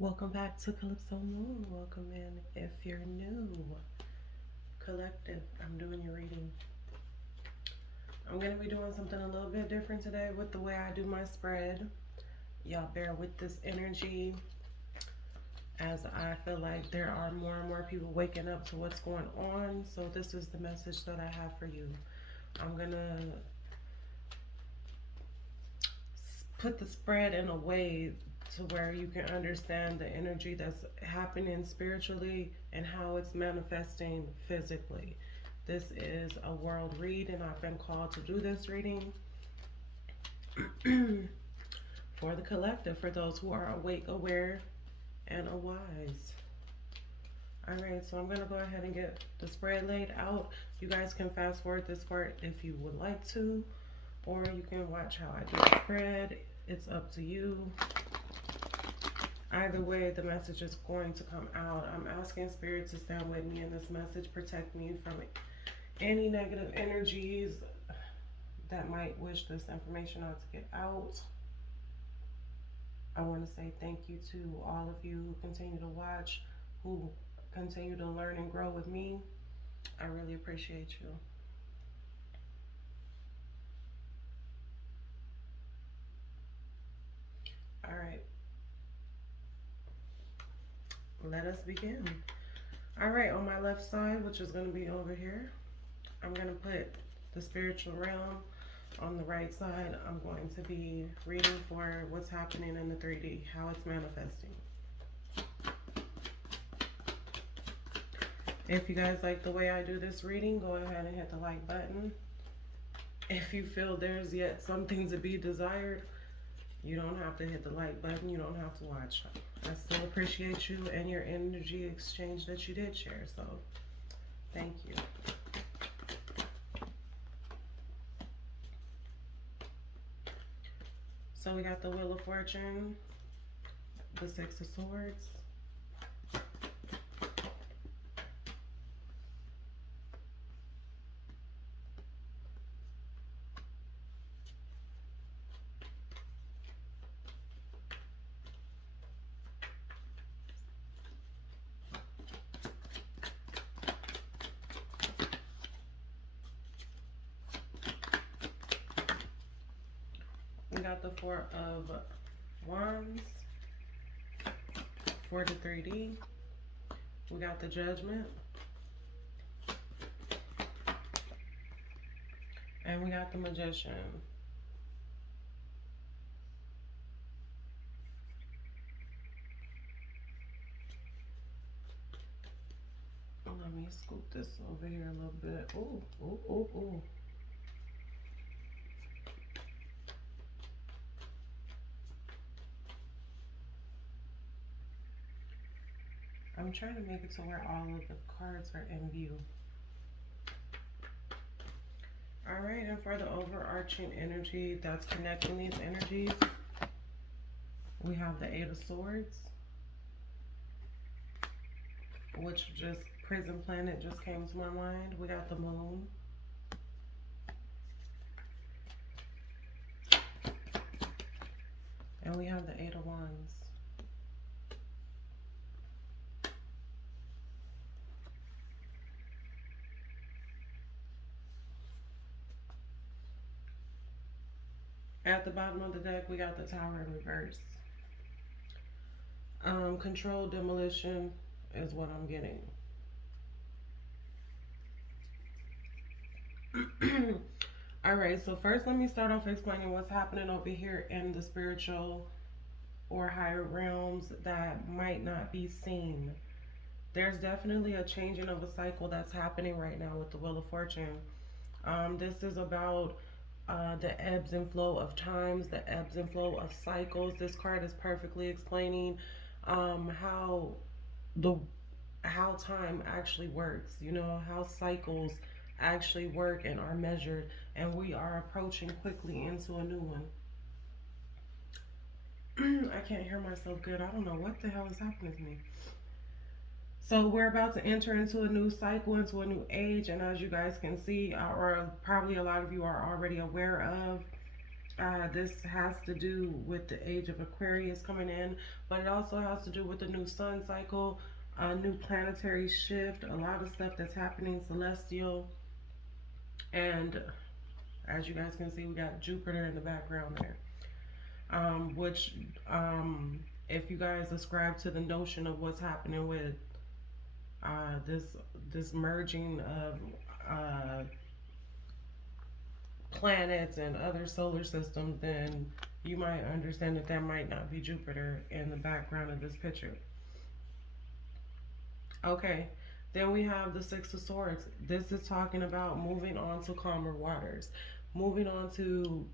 Welcome back to Calypso Moon. Welcome in if you're new. Collective, I'm doing your reading. I'm going to be doing something a little bit different today with the way I do my spread. Y'all bear with this energy as I feel like there are more and more people waking up to what's going on. So this is the message that I have for you. I'm going to put the spread in a way to where you can understand the energy that's happening spiritually and how it's manifesting physically. This is a world read, and I've been called to do this reading for the collective, for those who are awake, aware, and wise. Alright, so I'm going to go ahead and get the spread laid out. You guys can fast forward this part if you would like to, or you can watch how I do the spread. It's up to you. Either way, the message is going to come out. I'm asking Spirit to stand with me in this message, protect me from any negative energies that might wish this information out to get out. I want to say thank you to all of you who continue to watch, who continue to learn and grow with me. I really appreciate you. All right. Let us begin. All right, on my left side, which is going to be over here, I'm going to put the spiritual realm. On the right side, I'm going to be reading for what's happening in the 3D, how it's manifesting. If you guys like the way I do this reading, go ahead and hit the like button. If you feel there's yet something to be desired, you don't have to hit the like button. You don't have to watch. I still appreciate you and your energy exchange that you did share. So, thank you. So we got the Wheel of Fortune, the Six of Swords, we got the Four of Wands for the 3D. We got the Judgment. And we got the Magician. Let me scoop this over here a little bit. Ooh, ooh, ooh, ooh. I'm trying to make it to where all of the cards are in view. All right, and for the overarching energy that's connecting these energies, we have the Eight of Swords, which just Prison Planet just came to my mind. We got the Moon. And we have the Eight of Wands. At the bottom of the deck, we got the Tower in reverse. Controlled demolition is what I'm getting. All right, so first let me start off explaining what's happening over here in the spiritual or higher realms that might not be seen. There's definitely a changing of a cycle that's happening right now with the Wheel of Fortune. This is about the ebbs and flow of times, the ebbs and flow of cycles. This card is perfectly explaining how time actually works, you know, how cycles actually work and are measured, and we are approaching quickly into a new one. I can't hear myself good. I don't know what the hell is happening to me. So we're about to enter into a new cycle, into a new age, and as you guys can see, or probably a lot of you are already aware of, This has to do with the age of Aquarius coming in, but it also has to do with the new sun cycle, a new planetary shift, a lot of stuff that's happening celestial. And as you guys can see, we got Jupiter in the background there, which, if you guys ascribe to the notion of what's happening with this merging of uh, planets and other solar systems, then you might understand that that might not be Jupiter in the background of this picture. Okay, then we have the Six of Swords. This is talking about moving on to calmer waters, moving on to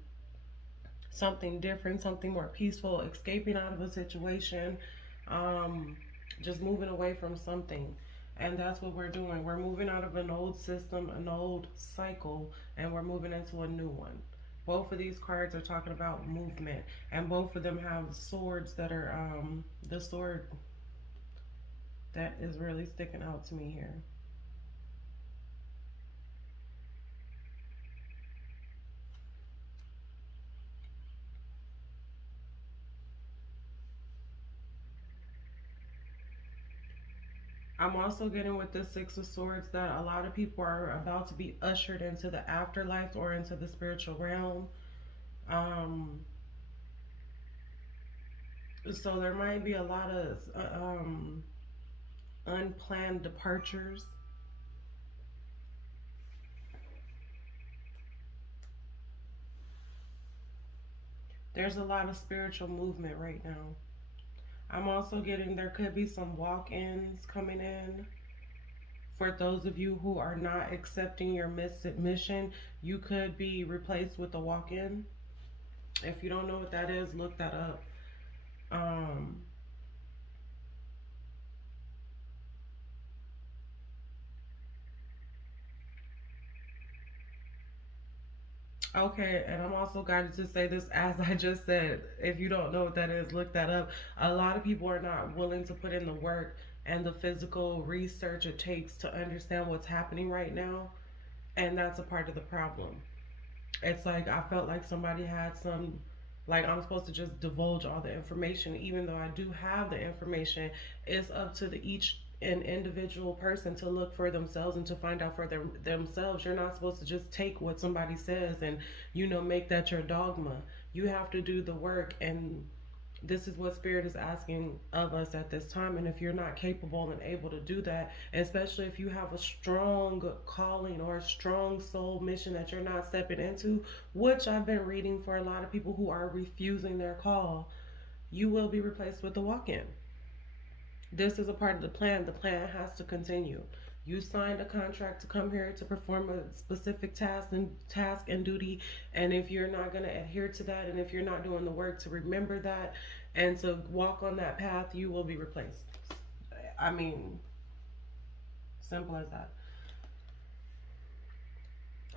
something different, something more peaceful, escaping out of a situation, um, just moving away from something. And that's what we're doing. We're moving out of an old system, an old cycle, and we're moving into a new one. Both of these cards are talking about movement, and both of them have swords that are the sword that is really sticking out to me here. I'm also getting with the Six of Swords that a lot of people are about to be ushered into the afterlife or into the spiritual realm. Um, so there might be a lot of unplanned departures. There's a lot of spiritual movement right now. I'm also getting there could be some walk ins coming in. For those of you who are not accepting your mission, you could be replaced with a walk in. If you don't know what that is, look that up. Um, okay, and I'm also guided to say this as I just said. If you don't know what that is, look that up. A lot of people are not willing to put in the work and the physical research it takes to understand what's happening right now, and that's a part of the problem. It's like I felt like somebody had some, like I'm supposed to just divulge all the information, even though I do have the information. It's up to the each an individual person to look for themselves and to find out for themselves. You're not supposed to just take what somebody says and make that your dogma. You have to do the work, and this is what spirit is asking of us at this time. And if you're not capable and able to do that, especially if you have a strong calling or a strong soul mission that you're not stepping into, which I've been reading for a lot of people who are refusing their call, you will be replaced with the walk-in. This is a part of the plan. The plan has to continue. You signed a contract to come here to perform a specific task and duty, and if you're not going to adhere to that, and if you're not doing the work to remember that and to walk on that path, you will be replaced. I mean, simple as that.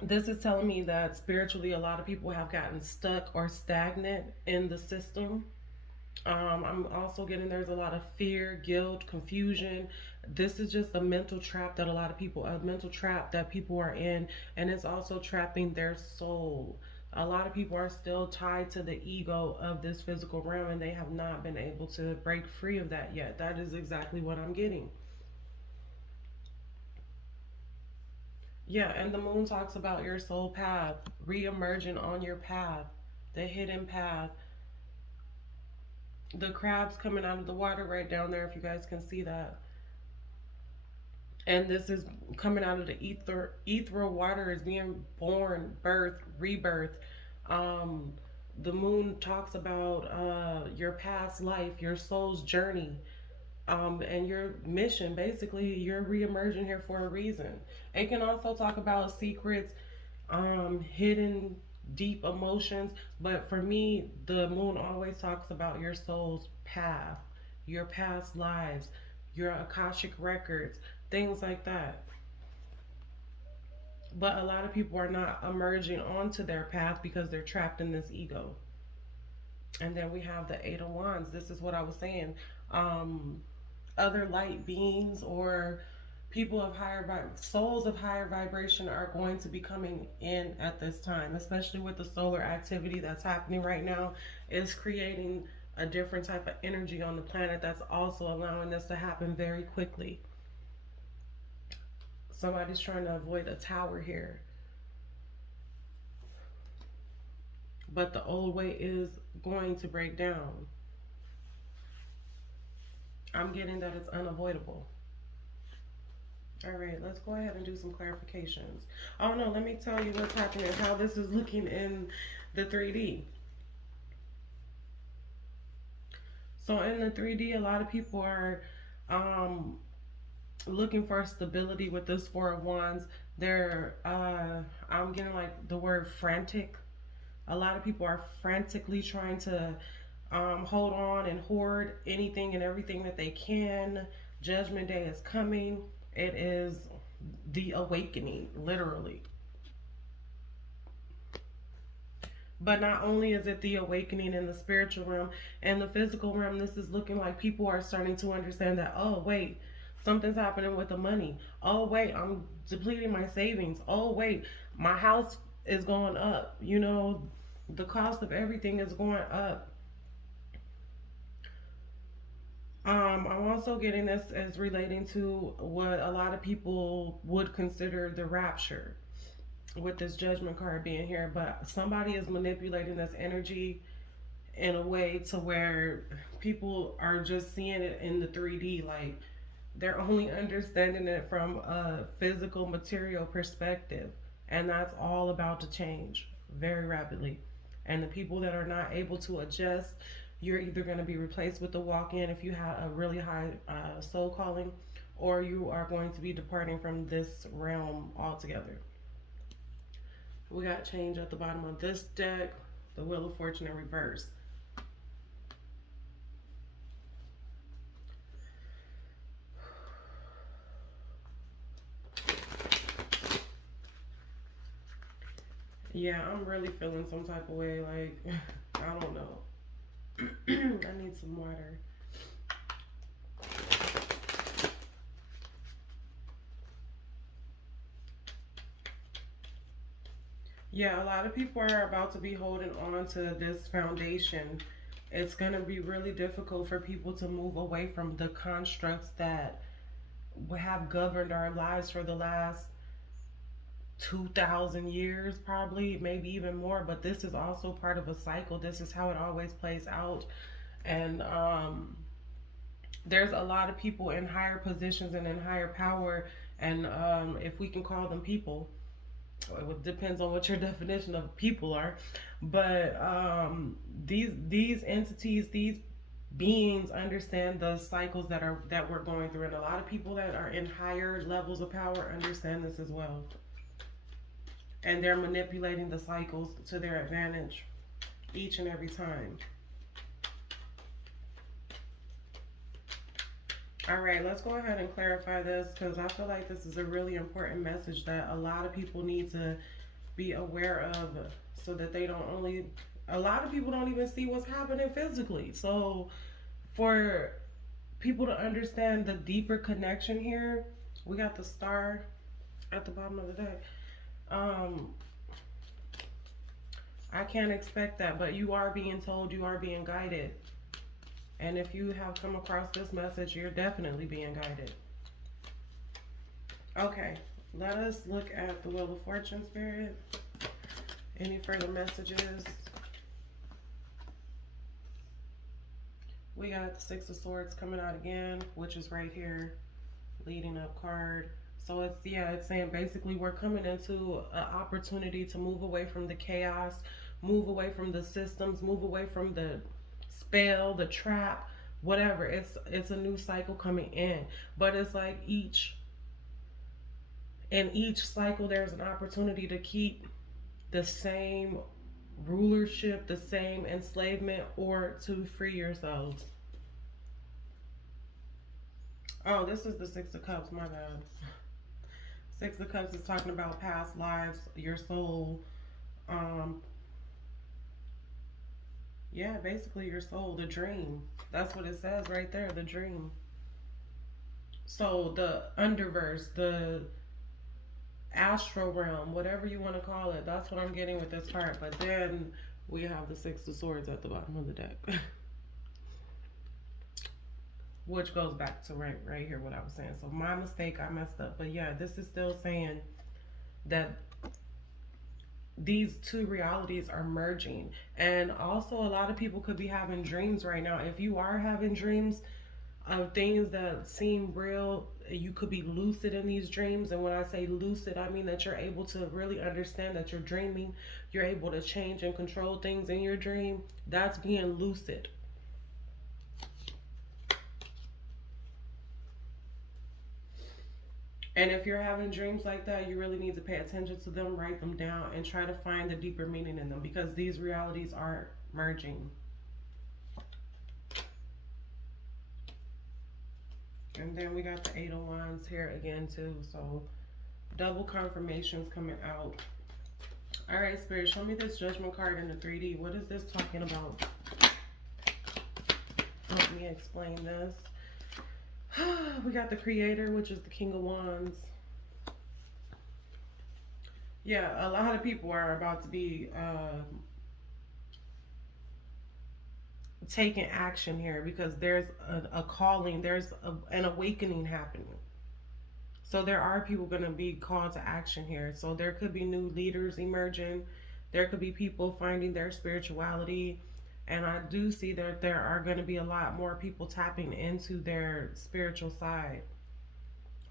This is telling me that spiritually, a lot of people have gotten stuck or stagnant in the system. I'm also getting there's a lot of fear, guilt, confusion. This is just a mental trap that a mental trap that people are in, and it's also trapping their soul. A lot of people are still tied to the ego of this physical realm, and they have not been able to break free of that yet. That is exactly what I'm getting. Yeah, and the moon talks about your soul path, re emerging on your path, the hidden path. The crabs coming out of the water right down there, if you guys can see that. And this is coming out of the ethereal water, is being born, birth, rebirth. Um, the moon talks about your past life, your soul's journey, and your mission. Basically, you're re-emerging here for a reason. It can also talk about secrets, hidden deep emotions. But for me, the moon always talks about your soul's path, your past lives, your Akashic records, things like that. But a lot of people are not emerging onto their path because they're trapped in this ego. And then we have the Eight of Wands. This is what I was saying. Other light beings or People of souls of higher vibration are going to be coming in at this time, especially with the solar activity that's happening right now. It's creating a different type of energy on the planet that's also allowing this to happen very quickly. Somebody's trying to avoid a tower here, but the old way is going to break down. I'm getting that it's unavoidable. All right, let's go ahead and do some clarifications. Oh no, let me tell you what's happening, how this is looking in the 3D. So in the 3D, a lot of people are looking for stability with this Four of Wands. They're, I'm getting like the word frantic. A lot of people are frantically trying to hold on and hoard anything and everything that they can. Judgment Day is coming. It is the awakening, literally. But not only is it the awakening in the spiritual realm and the physical realm, this is looking like people are starting to understand that, oh, wait, something's happening with the money. Oh, wait, I'm depleting my savings. Oh, wait, my house is going up. You know, the cost of everything is going up. I'm also getting this as relating to what a lot of people would consider the rapture with this judgment card being here, but somebody is manipulating this energy in a way to where people are just seeing it in the 3D, like they're only understanding it from a physical material perspective, and that's all about to change very rapidly. And the people that are not able to adjust, you're either going to be replaced with the walk-in if you have a really high soul calling, or you are going to be departing from this realm altogether. We got change at the bottom of this deck, the Wheel of Fortune in reverse. Yeah, I'm really feeling some type of way, like, I don't know. I need some water. Yeah, a lot of people are about to be holding on to this foundation. It's going to be really difficult for people to move away from the constructs that have governed our lives for the last 2,000 years, probably, maybe even more. But this is also part of a cycle. This is how it always plays out. And there's a lot of people in higher positions and in higher power. And if we can call them people, it depends on what your definition of people are, but these entities, these beings understand the cycles that we're going through, and a lot of people that are in higher levels of power understand this as well, and they're manipulating the cycles to their advantage each and every time. All right, let's go ahead and clarify this, because I feel like this is a really important message that a lot of people need to be aware of, so that they don't only, a lot of people don't even see what's happening physically. So for people to understand the deeper connection here, we got the star at the bottom of the deck. I can't expect that, but you are being told, you are being guided. And if you have come across this message, you're definitely being guided. Okay, let us look at the Wheel of Fortune, Spirit. Any further messages? We got the Six of Swords coming out again, which is right here, leading up card. So it's, yeah, it's saying basically we're coming into an opportunity to move away from the chaos, move away from the systems, move away from the spell, the trap, whatever. It's a new cycle coming in, but it's like each cycle there's an opportunity to keep the same rulership, the same enslavement, or to free yourselves. Oh, this is the Six of Cups, my bad. Six of Cups is talking about past lives, your soul. Yeah, basically your soul, the dream. That's what it says right there, the dream. So the underverse, the astral realm, whatever you want to call it, that's what I'm getting with this card. But then we have the Six of Swords at the bottom of the deck. Which goes back to right here what I was saying. So my mistake, I messed up. But yeah, this is still saying that these two realities are merging. And also a lot of people could be having dreams right now. If you are having dreams of things that seem real, you could be lucid in these dreams. And when I say lucid, I mean that you're able to really understand that you're dreaming. You're able to change and control things in your dream. That's being lucid. And if you're having dreams like that, you really need to pay attention to them, write them down, and try to find the deeper meaning in them, because these realities are merging. And then we got the Eight of Wands here again too. So double confirmations coming out. All right, Spirit, show me this Judgment card in the 3D. What is this talking about? Help me explain this. We got the Creator, which is the King of Wands. Yeah, a lot of people are about to be taking action here, because there's a calling, there's an awakening happening. So there are people going to be called to action here. So there could be new leaders emerging. There could be people finding their spirituality. And I do see that there are going to be a lot more people tapping into their spiritual side.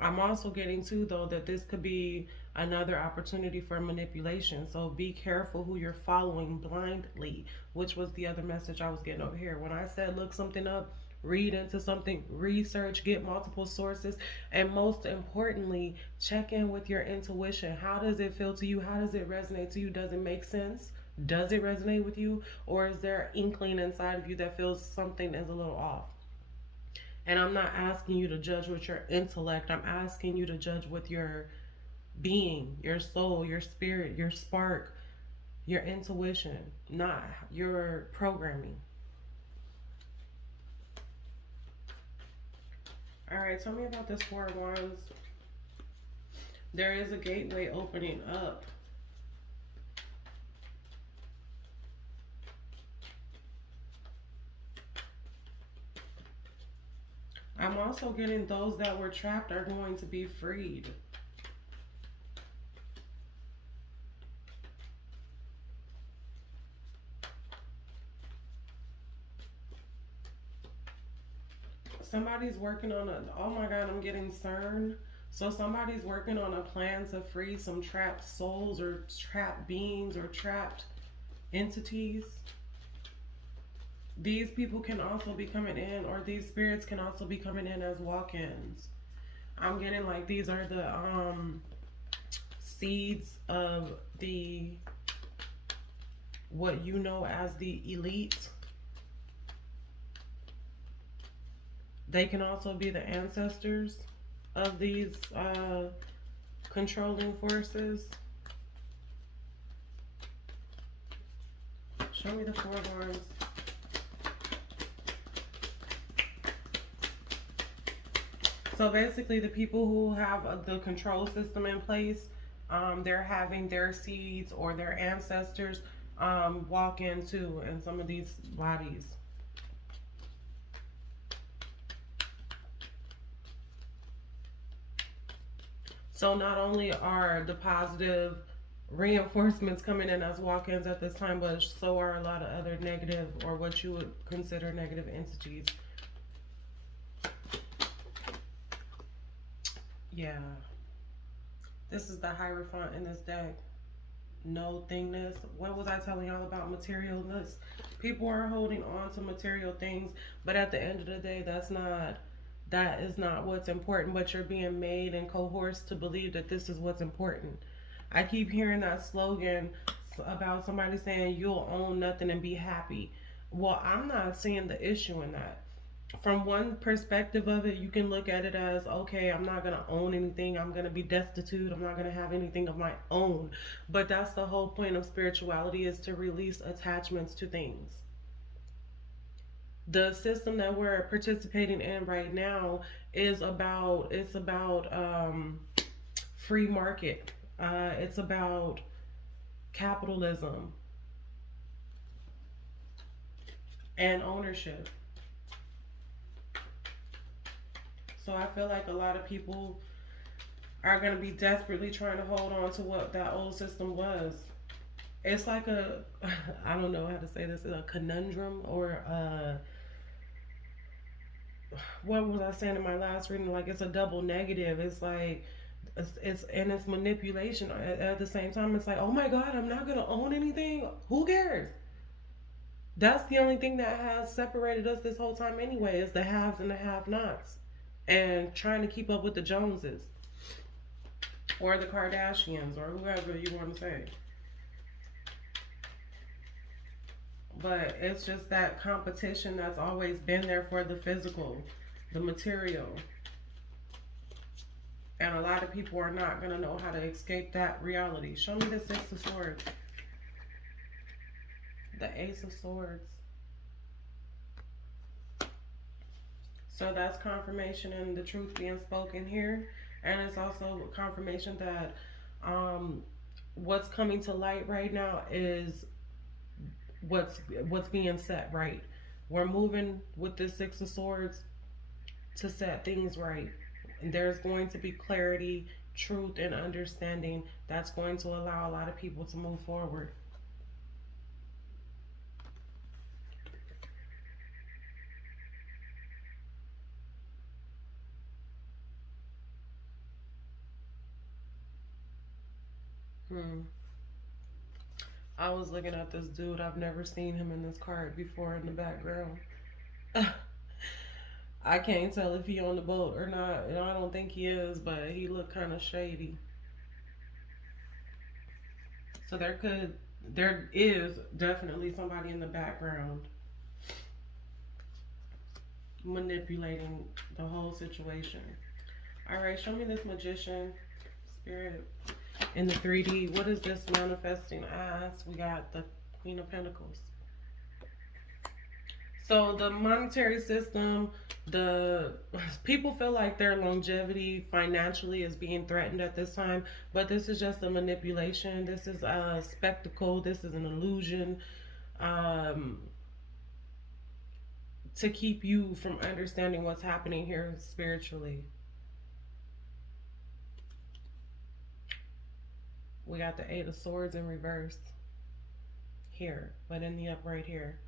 I'm also getting too, though, that this could be another opportunity for manipulation. So be careful who you're following blindly, which was the other message I was getting over here. When I said look something up, read into something, research, get multiple sources, and most importantly, check in with your intuition. How does it feel to you? How does it resonate to you? Does it make sense? Does it resonate with you? Or is there an inkling inside of you that feels something is a little off? And I'm not asking you to judge with your intellect. I'm asking you to judge with your being, your soul, your spirit, your spark, your intuition, not your programming. All right, tell me about this Four of Wands. There is a gateway opening up. I'm also getting those that were trapped are going to be freed. Somebody's working on a, oh my God, I'm getting CERN. So somebody's working on a plan to free some trapped souls or trapped beings or trapped entities. These people can also be coming in, or these spirits can also be coming in as walk-ins. I'm getting like these are the seeds of the, what you know as the elite. They can also be the ancestors of these controlling forces. Show me the Four of Wands. So basically the people who have the control system in place, they're having their seeds or their ancestors walk into in some of these bodies. So not only are the positive reinforcements coming in as walk-ins at this time, but so are a lot of other negative, or what you would consider negative entities. Yeah. This is the Hierophant in this deck. No thingness. What was I telling y'all about materialness? People are holding on to material things, but at the end of the day, that is not what's important, but you're being made and coerced to believe that this is what's important. I keep hearing that slogan about somebody saying you'll own nothing and be happy. Well, I'm not seeing the issue in that. From one perspective of it, you can look at it as, okay, I'm not going to own anything. I'm going to be destitute. I'm not going to have anything of my own. But that's the whole point of spirituality, is to release attachments to things. The system that we're participating in right now is about, it's about free market. It's about capitalism and ownership. So I feel like a lot of people are going to be desperately trying to hold on to what that old system was. It's like a, I don't know how to say this, a conundrum, or what was I saying in my last reading? Like, it's a double negative. It's like, it's and it's manipulation at the same time. It's like, oh my God, I'm not going to own anything. Who cares? That's the only thing that has separated us this whole time anyway, is the haves and the have-nots, and trying to keep up with the Joneses or the Kardashians or whoever you want to say. But it's just that competition that's always been there for the physical, the material. And a lot of people are not going to know how to escape that reality. Show me the Six of Swords. The Ace of Swords. So that's confirmation and the truth being spoken here. And it's also confirmation that what's coming to light right now is what's being set right. We're moving with this Six of Swords to set things right. And there's going to be clarity, truth, and understanding that's going to allow a lot of people to move forward. I was looking at this dude. I've never seen him in this card before in the background. I can't tell if he on the boat or not. And I don't think he is, but he looked kind of shady. So there is definitely somebody in the background manipulating the whole situation. All right, show me this Magician, Spirit, in the 3D. What is this manifesting as? We got the Queen of Pentacles. So the monetary system, the people feel like their longevity financially is being threatened at this time, but this is just a manipulation. This is a spectacle. This is an illusion, to keep you from understanding what's happening here spiritually. We got the Eight of Swords in reverse here, but in the upright here.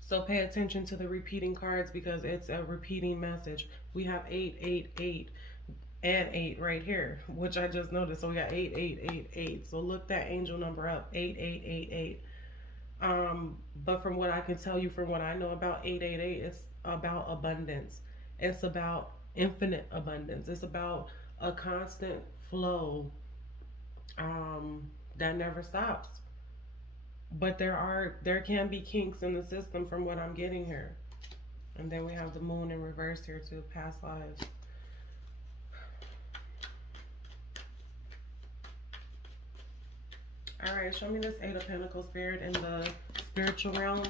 So pay attention to the repeating cards because it's a repeating message. We have 8, 8, 8, and 8 right here, which I just noticed. So we got 8, 8, 8, 8. So look that angel number up, 8, 8, 8, 8. But from what I can tell you, from what I know about 888, it's about abundance. It's about infinite abundance. It's about a constant flow that never stops. But there can be kinks in the system from what I'm getting here. And then we have the moon in reverse here too, past lives. All right, show me this Eight of Pentacles, Spirit, in the spiritual realm.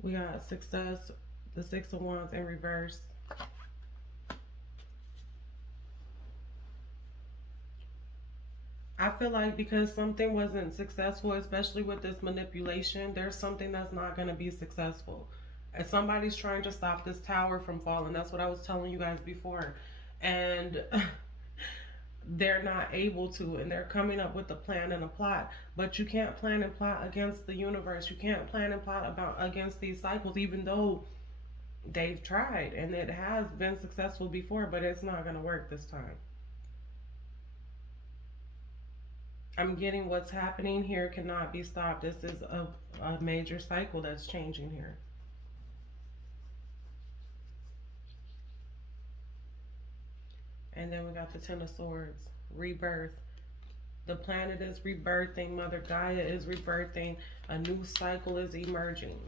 We got success, the Six of Wands in reverse. I feel like because something wasn't successful, especially with this manipulation, there's something that's not going to be successful. And somebody's trying to stop this tower from falling. That's what I was telling you guys before. And they're not able to, and they're coming up with a plan and a plot. But you can't plan and plot against the universe. You can't plan and plot against these cycles, even though they've tried and it has been successful before, but it's not going to work this time. I'm getting what's happening here cannot be stopped. This is a major cycle that's changing here. And then we got the Ten of Swords, rebirth. The planet is rebirthing. Mother Gaia is rebirthing. A new cycle is emerging.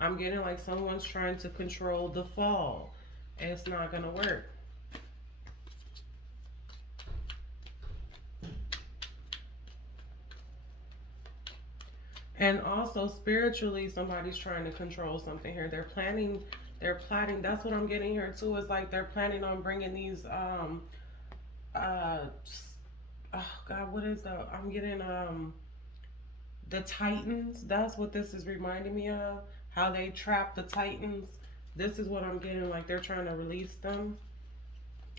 I'm getting like someone's trying to control the fall. And it's not going to work. And also spiritually, somebody's trying to control something here. They're plotting. That's what I'm getting here too. Is like they're planning on bringing these uh oh God, what is the, I'm getting the Titans. That's what this is reminding me of. How they trap the Titans. This is what I'm getting, like they're trying to release them.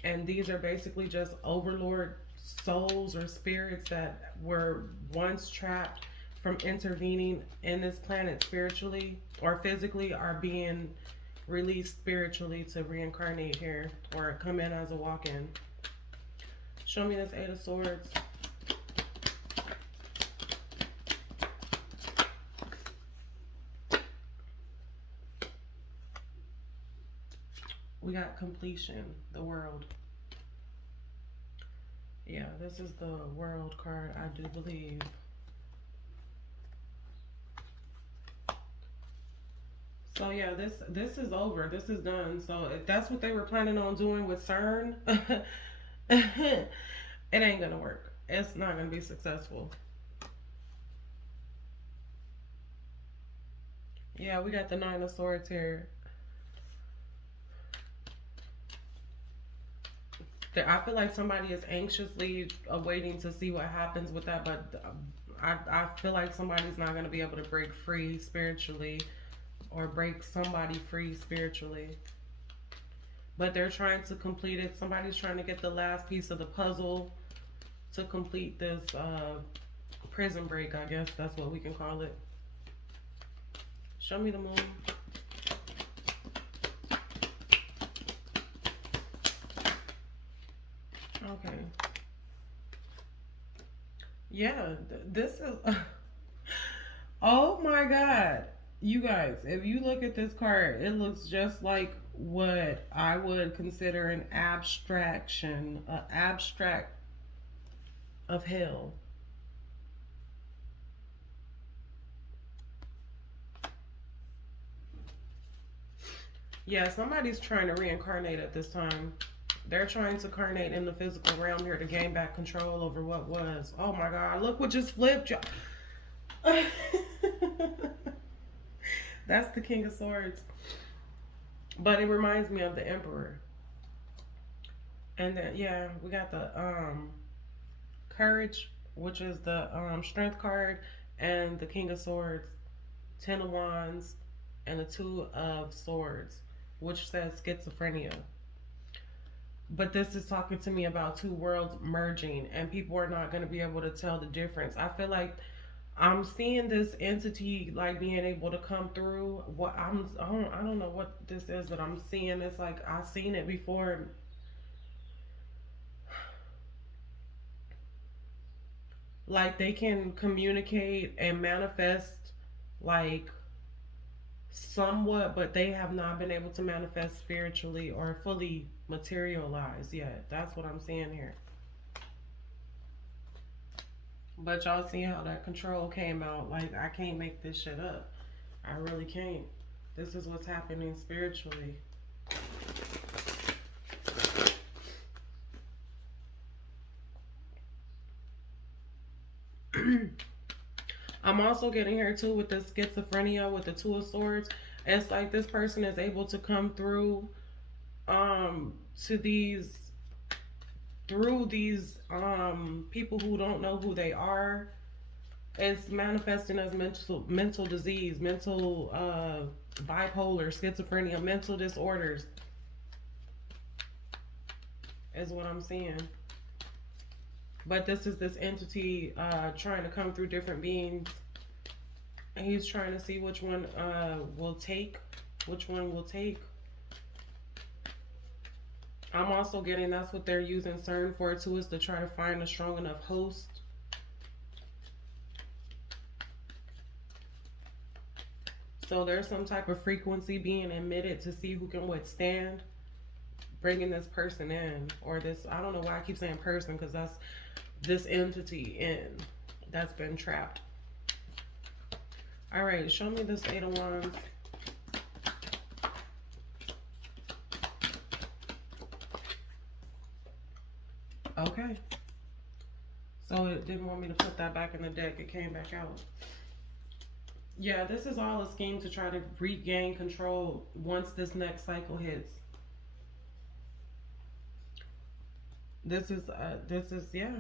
And these are basically just overlord souls or spirits that were once trapped from intervening in this planet spiritually or physically, are being released spiritually to reincarnate here or come in as a walk-in. Show me this Eight of Swords. We got completion, the world. Yeah, this is the world card, I do believe. So yeah, this is over. This is done. So if that's what they were planning on doing with CERN, it ain't gonna work. It's not gonna be successful. Yeah, we got the Nine of Swords here. I feel like somebody is anxiously awaiting to see what happens with that, but I feel like somebody's not going to be able to break free spiritually or break somebody free spiritually. But they're trying to complete it. Somebody's trying to get the last piece of the puzzle to complete this prison break, I guess that's what we can call it. Show me the moon. Okay. Yeah, this is... Oh my God. You guys, if you look at this card, it looks just like what I would consider an abstraction, an abstract of hell. Yeah, somebody's trying to reincarnate at this time. They're trying to incarnate in the physical realm here to gain back control over what was. Oh my God, look what just flipped, y'all. That's the King of Swords. But it reminds me of the Emperor. And then, yeah, we got the Courage, which is the Strength card, and the King of Swords, Ten of Wands, and the Two of Swords, which says schizophrenia. But this is talking to me about two worlds merging, and people are not going to be able to tell the difference. I feel like I'm seeing this entity like being able to come through. I don't know what this is that I'm seeing. It's like I've seen it before. Like they can communicate and manifest like somewhat, but they have not been able to manifest spiritually or fully materialize yet. That's what I'm seeing here. But y'all see how that control came out. Like, I can't make this shit up. I really can't. This is what's happening spiritually. I'm also getting here too with the schizophrenia with the Two of Swords. It's like this person is able to come through to these people who don't know who they are. It's manifesting as mental disease, mental bipolar, schizophrenia, mental disorders is what I'm seeing. But this is this entity trying to come through different beings. And he's trying to see which one will take. Which one will take. I'm also getting that's what they're using CERN for too, is to try to find a strong enough host. So there's some type of frequency being emitted to see who can withstand bringing this person in. Or this, I don't know why I keep saying person, because that's this entity in that's been trapped. All right, show me this Eight of Wands. Okay. So it didn't want me to put that back in the deck. It came back out. Yeah, this is all a scheme to try to regain control once this next cycle hits. Yeah.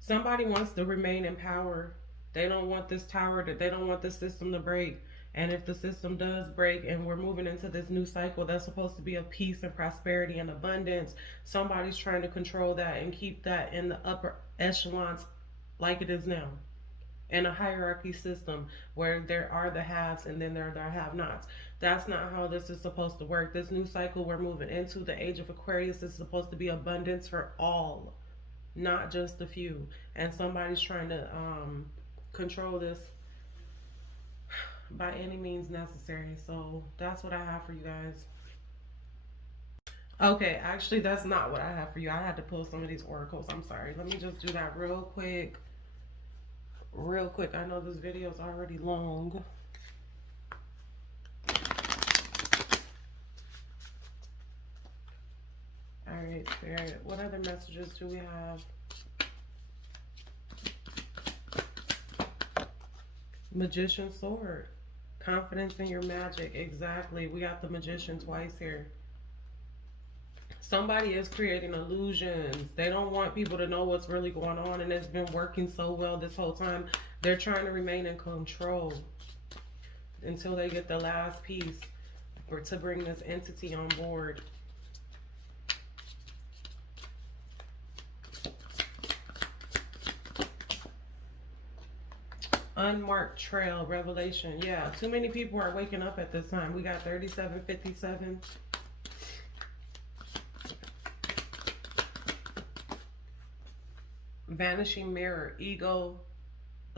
Somebody wants to remain in power. They don't want this tower they don't want this system to break. And if the system does break and we're moving into this new cycle that's supposed to be of peace and prosperity and abundance, somebody's trying to control that and keep that in the upper echelons like it is now. In a hierarchy system where there are the haves and then there are the have nots. That's not how this is supposed to work. This new cycle we're moving into, the age of Aquarius, is supposed to be abundance for all, not just a few. And somebody's trying to control this by any means necessary. So that's what I have for you guys. Okay, actually, that's not what I have for you. I had to pull some of these oracles. I'm sorry. Let me just do that real quick. Real quick. I know this video is already long. All right, Spirit. What other messages do we have? Magician's sword. Confidence in your magic. Exactly. We got the magician twice here. Somebody is creating illusions. They don't want people to know what's really going on, and it's been working so well this whole time. They're trying to remain in control until they get the last piece to bring this entity on board. Unmarked trail, revelation. Yeah, too many people are waking up at this time. We got 3757. Vanishing mirror, ego,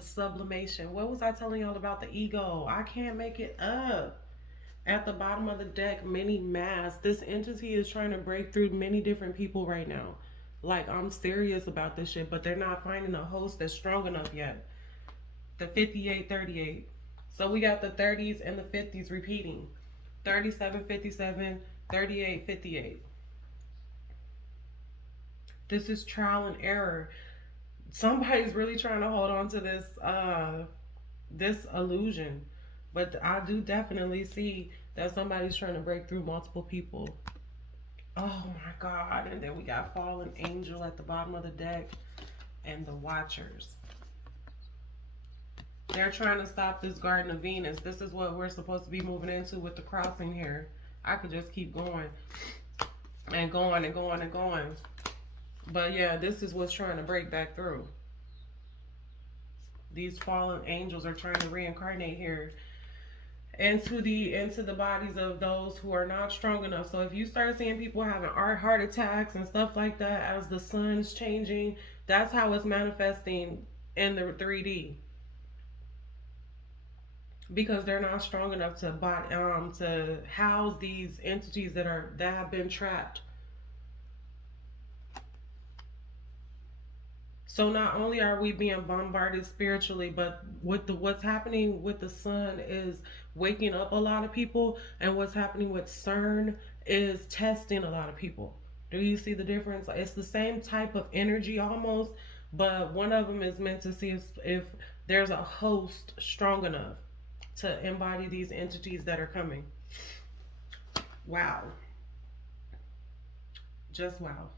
sublimation. What was I telling y'all about the ego? I can't make it up. At the bottom of the deck, many masks. This entity is trying to break through many different people right now. Like, I'm serious about this shit, but they're not finding a host that's strong enough yet. The 5838. So we got the 30s and the 50s repeating. 3757, 3858. This is trial and error. Somebody's really trying to hold on to this illusion, but I do definitely see that somebody's trying to break through multiple people. Oh my God. And then we got fallen angel at the bottom of the deck and the watchers. They're trying to stop this Garden of Venus. This is what we're supposed to be moving into with the crossing here. I could just keep going and going and going and going. But yeah, this is what's trying to break back through. These fallen angels are trying to reincarnate here into the bodies of those who are not strong enough. So if you start seeing people having heart attacks and stuff like that as the sun's changing, that's how it's manifesting in the 3D. Because they're not strong enough to house these entities that have been trapped. So not only are we being bombarded spiritually, but what's happening with the sun is waking up a lot of people, and what's happening with CERN is testing a lot of people. Do you see the difference? It's the same type of energy almost, but one of them is meant to see if there's a host strong enough to embody these entities that are coming. Wow. Just wow.